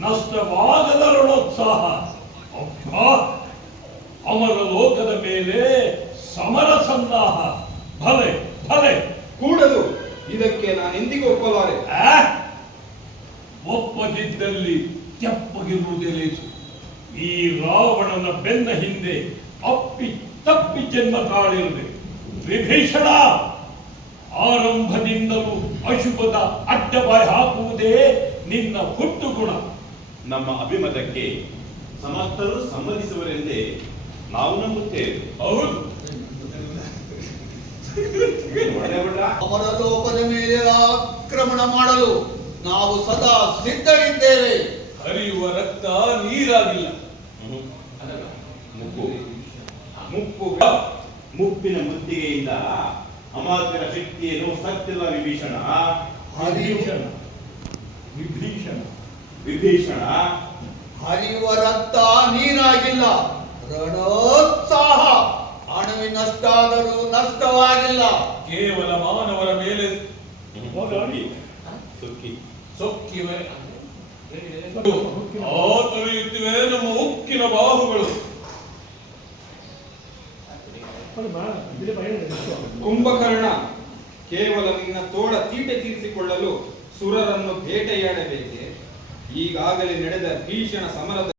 ನಷ್ಟವಾಗದ ರಣೋತ್ಸಾಹ. ಅಬ್ಬಾ, ಅಮರ ಲೋಕದ ಮೇಲೆ ಸಮರ ಸಂದಾಹ. ಭಲೆ ಭಲೆ. ಕೂಡದು. ಇದಕ್ಕೆ ನಾನೆಂದಿಗೂ ಒಪ್ಪಲಾರೆ. ಒಪ್ಪದಿದ್ದಲ್ಲಿ ತೆಪ್ಪಗಿರುವುದೇ ಲೇಸು. ಈ ರಾವಣನ ಬೆನ್ನ ಹಿಂದೆ ಅಪ್ಪಿ ತಪ್ಪಿ ಜನ್ಮ ತಾಳಿರುವೆ. ವಿಭೀಷಣ, ಆರಂಭದಿಂದಲೂ ಅಶುಭದ ಅಡ್ಡಬಾಯಿ ಹಾಕುವುದೇ ನಿನ್ನ ಹುಟ್ಟು ಗುಣ. ನಮ್ಮ ಅಭಿಮತಕ್ಕೆ ಸಮಸ್ತರು ಸಮ್ಮತಿಸುವರೆಂದೇ ನಾವು ನಂಬುತ್ತೇವೆ. ಹೌದು. ಅಮರ ಲೋಕದ ಮೇಲೆ ಆಕ್ರಮಣ ಮಾಡಲು ನಾವು ಸದಾ ಸಿದ್ಧರಿದ್ದೇವೆ. ಹರಿಯುವ ರಕ್ತ ನೀರಾಗಿಲ್ಲ. ಮುಪ್ಪಿನ ಮುತ್ತಿಗೆಯಿಂದ ಅಮಾತ್ಯರ ಶಕ್ತಿಯನ್ನು ಸತ್ತಿಲ್ಲ ವಿಭೀಷಣ. ವಿಭೀಷಣ ಹರಿಯುವ ರಕ್ತ ನೀರಾಗಿಲ್ಲ. ರಣೋತ್ಸಾಹ ಅಣುವಿನಷ್ಟಾದರೂ ನಷ್ಟವಾಗಿಲ್ಲ. ಕೇವಲ ಮಾನವರ ಮೇಲೆ ಸೊಕ್ಕಿವೆ ತೊರೆಯುತ್ತಿವೆ ನಮ್ಮ ಉಕ್ಕಿನ ಬಾಹುಗಳು. ಕುಂಭಕರ್ಣ, ಕೇವಲ ನಿನ್ನ ತೋಳ ತೀಟೆ ತೀರಿಸಿಕೊಳ್ಳಲು ಸುರರನ್ನು ಬೇಟೆಯಾಡಬೇಕೆ? ಈಗಾಗಲೇ ನಡೆದ ಭೀಷಣ ಸಮರದ